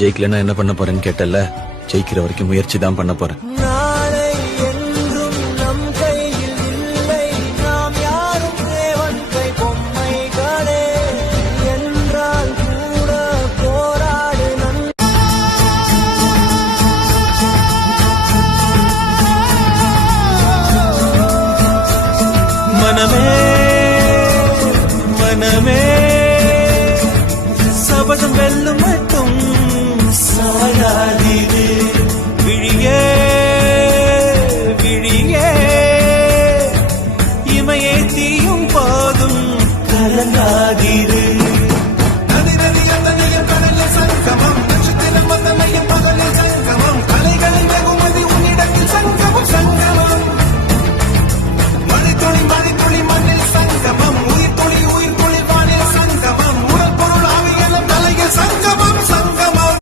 ஜெயிக்கலன்னா என்ன பண்ண போறேன்னு கேட்டல, ஜெயிக்கிற வரைக்கும் முயற்சி தான் பண்ண போறேன்.